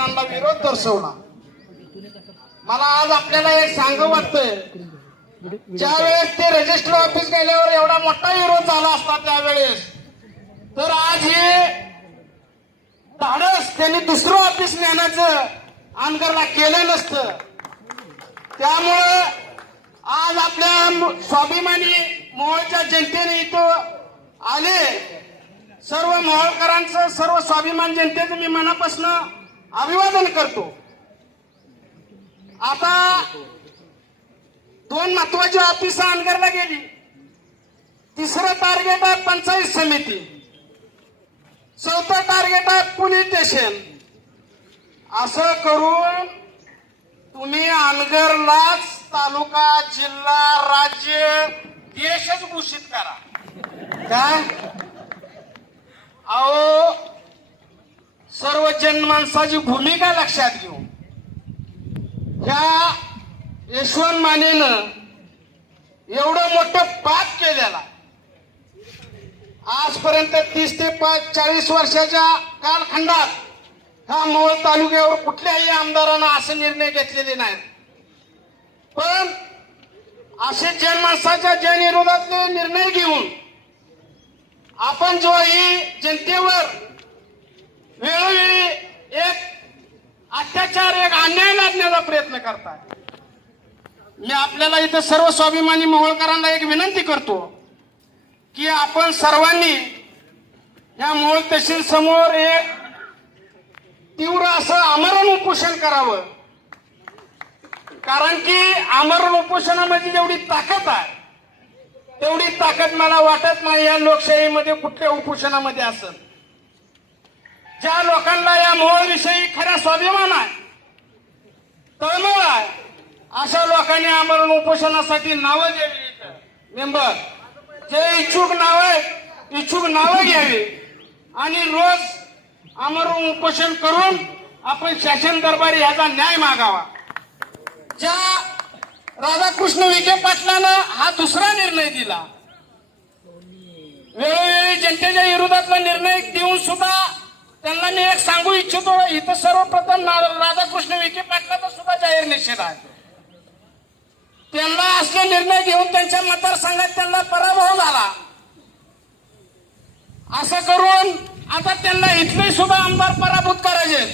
विचारांना विरोध दर्शवला. मला आज आपल्याला एक सांग वाटतंय. ज्या वेळेस ते रजिस्टर ऑफिस गेल्यावर एवढा मोठा विरोध झाला असता त्यावेळेस तर आज हे धाडस त्यांनी दुसरं ऑफिस नेण्याचं आमदारला केलं नसतं. त्यामुळं आज आपल्या स्वाभिमानी मोहोळच्या जनतेने इथं आले. सर्व मोहोळकरांचं सर्व स्वाभिमान जनतेचं मी मनापासून अभिवादन करतो. आता दोन महत्वाची ऑफिस अनगरला गेली. तिसरं टार्गेट आहे पंचायत समिती. चौथं टार्गेट आहे पुणे स्टेशन असं करून तुम्ही अनगरलाच तालुका जिल्हा राज्य देशच घोषित करा. काय? अहो सर्व जनमानसाची भूमिका लक्षात घेऊ. ह्या यशवंत मानेनं एवढं मोठं पाप केलेला. आजपर्यंत तीस ते पाच चाळीस वर्षाच्या कालखंडात ह्या मोहोळ तालुक्यावर कुठल्याही आमदारानं असे निर्णय घेतलेले नाहीत. पण असे जनमानसाच्या जनविरोधातले निर्णय घेऊन आपण जेव्हा ही जनतेवर वेळोवेळी एक अत्याचार एक अन्याय लादण्याचा प्रयत्न करतात मी आपल्याला इथं सर्व स्वाभिमानी मोहोळकरांना एक विनंती करतो की आपण सर्वांनी या मोहोळ तहसील समोर एक तीव्र असं आमरण उपोषण करावं. कारण की आमरण उपोषणामध्ये जेवढी ताकद आहे तेवढी ताकद मला वाटत नाही या लोकशाहीमध्ये कुठल्या उपोषणामध्ये असं ज्या लोकांना या मोहळविषयी खरा स्वाभिमान आहे तळमळ आहे अशा लोकांनी आमरण उपोषणासाठी नावं द्यावी मेंबर जे इच्छुक नाव आहेत इच्छुक नावं घ्यावी. आणि रोज आमरण उपोषण करून आपण शासन दरबारी ह्याचा न्याय मागावा. ज्या राधाकृष्ण विखे पाटलानं हा दुसरा निर्णय दिला वेळोवेळी जनतेच्या विरोधातला निर्णय देऊन सुद्धा त्यांना मी एक सांगू इच्छितो इथं सर्वप्रथम राधाकृष्ण विखे पाटलाचा सुद्धा जाहीर निषेध आहे. त्यांना असले निर्णय घेऊन त्यांच्या मतदारसंघात त्यांना पराभव झाला. असं करून आता त्यांना इथले सुद्धा आमदार पराभूत करायचे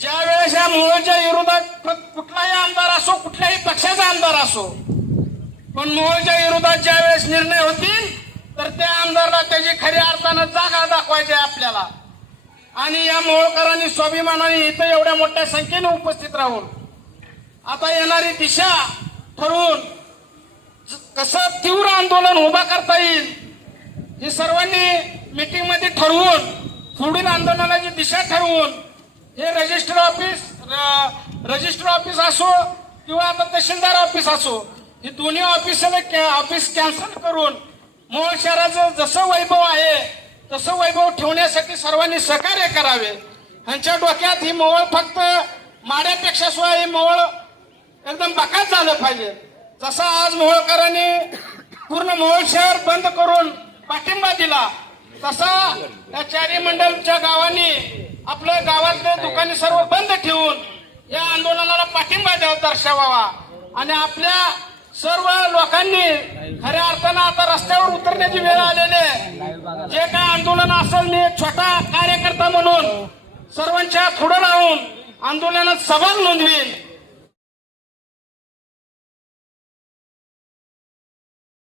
ज्या वेळेस या मोहोळच्या विरोधात कुठलाही आमदार असो कुठल्याही पक्षाचा आमदार असो पण मोहोळच्या विरोधात ज्या वेळेस निर्णय होतील तर त्या आमदारला त्याची खऱ्या अर्थानं जागा आणि या मोळकरांनी स्वाभिमानाने इथं एवढ्या मोठ्या संख्येने उपस्थित राहून आता येणारी दिशा ठरवून कसं तीव्र आंदोलन उभा करता येईल हे सर्वांनी मीटिंगमध्ये ठरवून पुढील आंदोलनाची दिशा ठरवून हे रजिस्टर ऑफिस र- रजिस्टर ऑफिस असो किंवा आता तहसीलदार ऑफिस असो हे दोन्ही ऑफिस ऑफिस कॅन्सल करून मोहोळ शहराचं जसं वैभव आहे तसं वैभव ठेवण्यासाठी सर्वांनी सहकार्य करावे. ह्यांच्या डोक्यात ही मोवळ फक्त माड्यापेक्षा सुद्धा ही मोवळ एकदम बकाच झालं पाहिजे. जसं आज मोहोळकरांनी पूर्ण मोहोळ शहर बंद करून पाठिंबा दिला तसा या चारी मंडळच्या गावांनी आपल्या गावातले दुकाने सर्व बंद ठेवून या आंदोलनाला पाठिंबा द्यावा दर्शवावा. आणि आपल्या सर्व लोकांनी खऱ्या अर्थानं आता रस्त्यावर उतरण्याची वेळ आलेली आहे. जे काय आंदोलन असेल मी एक छोटा कार्यकर्ता म्हणून सर्वांच्या पुढे राहून आंदोलनात सहभाग नोंदवीन.